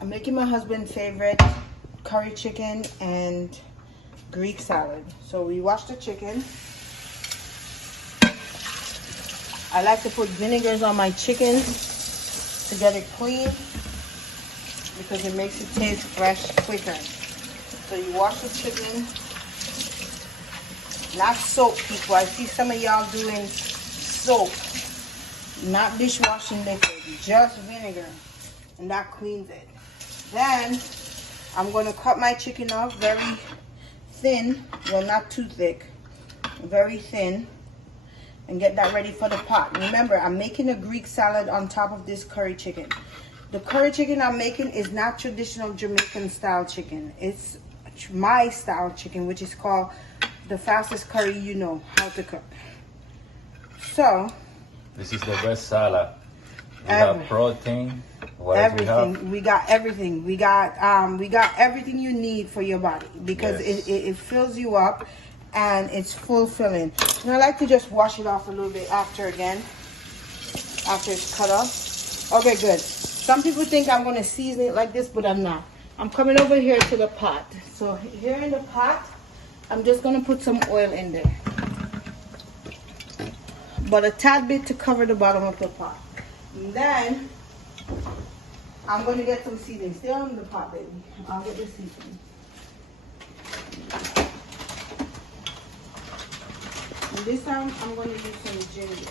I'm making my husband's favorite curry chicken and Greek salad. So we wash the chicken. I like to put vinegars on my chicken to get it clean because it makes it taste fresh quicker. So you wash the chicken, not soap, people. I see some of y'all doing soap, not dishwashing liquid, just vinegar, and that cleans it. Then I'm going to cut my chicken off very thin, well, not too thick, very thin, and get that ready for the pot. Remember, I'm making a Greek salad on top of this curry chicken. The curry chicken I'm making is not traditional Jamaican style chicken. It's my style chicken, which is called the fastest curry you know how to cook. So this is the best salad. We have protein. Everything. We got everything. We got everything you need for your body because it fills you up and it's fulfilling. And I like to just wash it off a little bit after it's cut off. Okay, good. Some people think I'm going to season it like this, but I'm not. I'm coming over here to the pot. So here in the pot, I'm just going to put some oil in there. But a tad bit to cover the bottom of the pot. And then I'm going to get some seasoning. Stay on the pot, baby. I'll get the seasoning. And this time I'm going to use some ginger.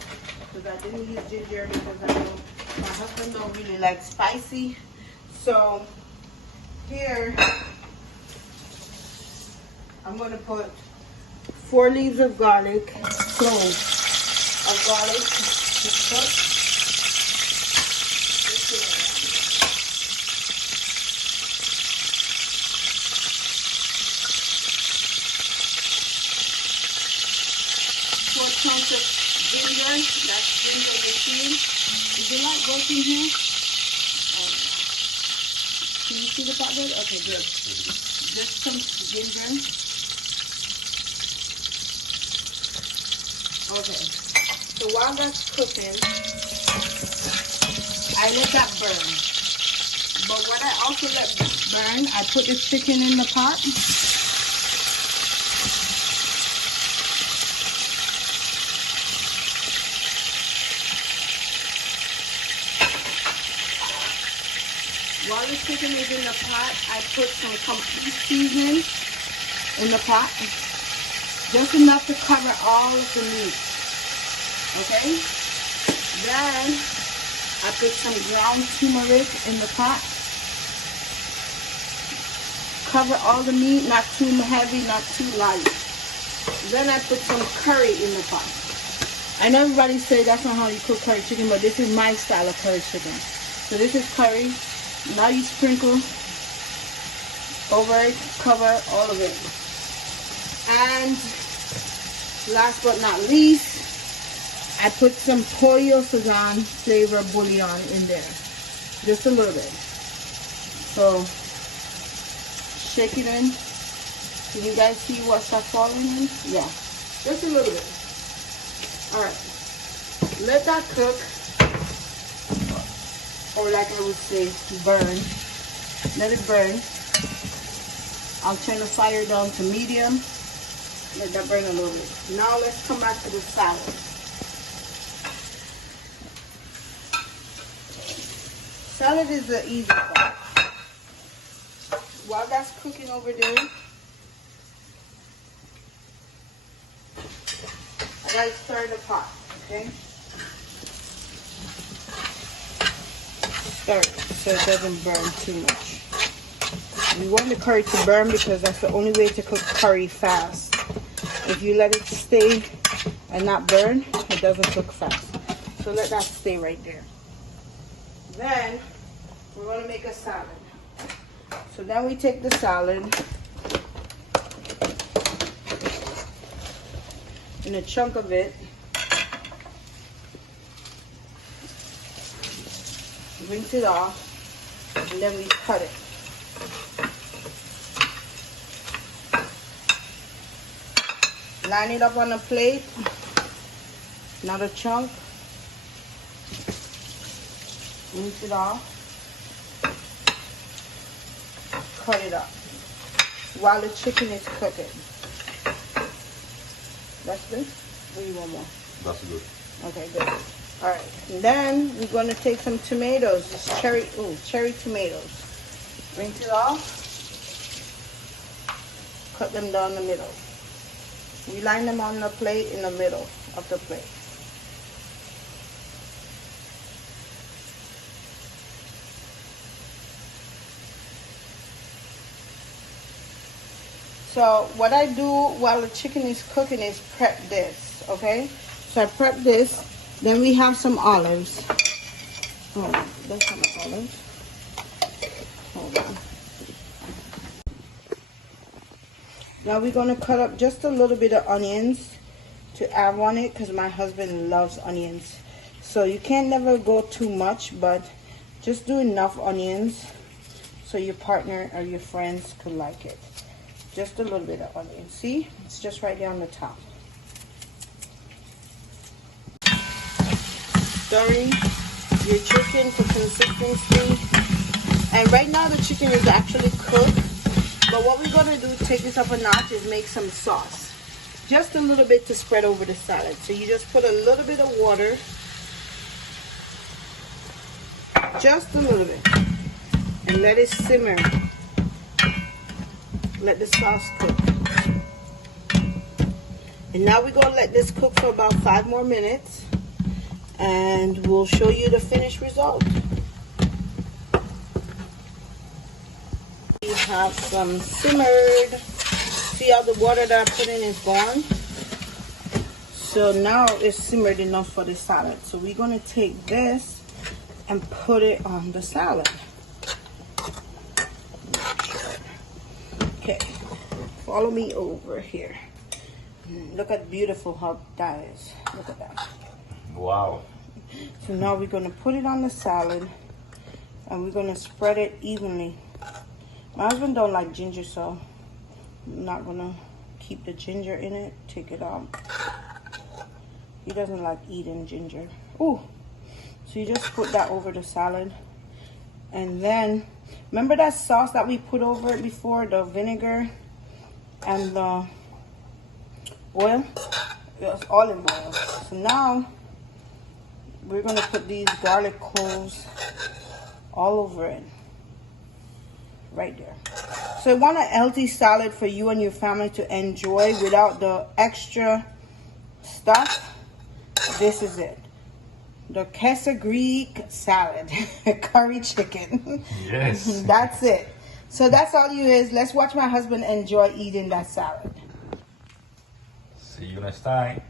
Because I didn't use ginger because I know my husband don't really like spicy. So here I'm going to put 4 leaves of garlic, cloves of garlic to cook. 4 chunks of ginger. That's ginger the seed. Is the light working here? Can you see the pot there? Okay, good. Just some ginger. Okay. So while that's cooking, I let that burn. But what I also let burn, I put the chicken in the pot. While the chicken is in the pot, I put some complete seasoning in the pot. Just enough to cover all of the meat. Okay? Then I put some ground turmeric in the pot. Cover all the meat, not too heavy, not too light. Then I put some curry in the pot. I know everybody say that's not how you cook curry chicken, but this is my style of curry chicken. So this is curry. Now you sprinkle over it, cover all of it. And last but not least, I put some Pollo flavor bouillon in there. Just a little bit. So shake it in. Can you guys see what's falling in? Yeah. Just a little bit. Alright. Let that cook. Or like I would say, burn. Let it burn. I'll turn the fire down to medium. Let that burn a little bit. Now let's come back to the salad. Salad is the easy part. While that's cooking over there, I gotta stir the pot, okay? Stir it so it doesn't burn too much. You want the curry to burn because that's the only way to cook curry fast. If you let it stay and not burn, it doesn't cook fast. So let that stay right there. Then we're going to make a salad. So then we take the salad and a chunk of it, rinse it off, and then we cut it. Line it up on a plate, another chunk, rinse it off, cut it up while the chicken is cooking. That's good? Or you want more? That's good. Okay, good. All right, and then we're going to take some tomatoes, just cherry tomatoes. Rinse it off. Cut them down the middle. We line them on the plate in the middle of the plate. So what I do while the chicken is cooking is prep this, okay? So I prep this. Then we have some olives. Oh, that's some olives. Hold on. Now we're going to cut up just a little bit of onions to add on it because my husband loves onions. So you can't never go too much, but just do enough onions so your partner or your friends could like it. Just a little bit of onion. See? It's just right there on the top. Stirring your chicken for consistency. And right now the chicken is actually cooked. But what we're going to do to take this up a notch is make some sauce. Just a little bit to spread over the salad. So you just put a little bit of water. Just a little bit. And let it simmer. Let the sauce cook. And now we're going to let this cook for about 5 more minutes. And we'll show you the finished result. We have some simmered. See how the water that I put in is gone? So now it's simmered enough for the salad. So we're going to take this and put it on the salad. Okay, follow me over here. Look at beautiful how that is. Look at that. Wow. So now we're going to put it on the salad and we're going to spread it evenly. My husband don't like ginger, so I'm not going to keep the ginger in it. Take it out. He doesn't like eating ginger. Ooh. So you just put that over the salad. And then, remember that sauce that we put over it before? The vinegar and the oil? It was olive oil. So now, we're going to put these garlic cloves all over it. Right there. So you want a healthy salad for you and your family to enjoy without the extra stuff. This is it. The queso Greek salad. Curry chicken. Yes. That's it. So that's all you is. Let's watch my husband enjoy eating that salad. See you next time.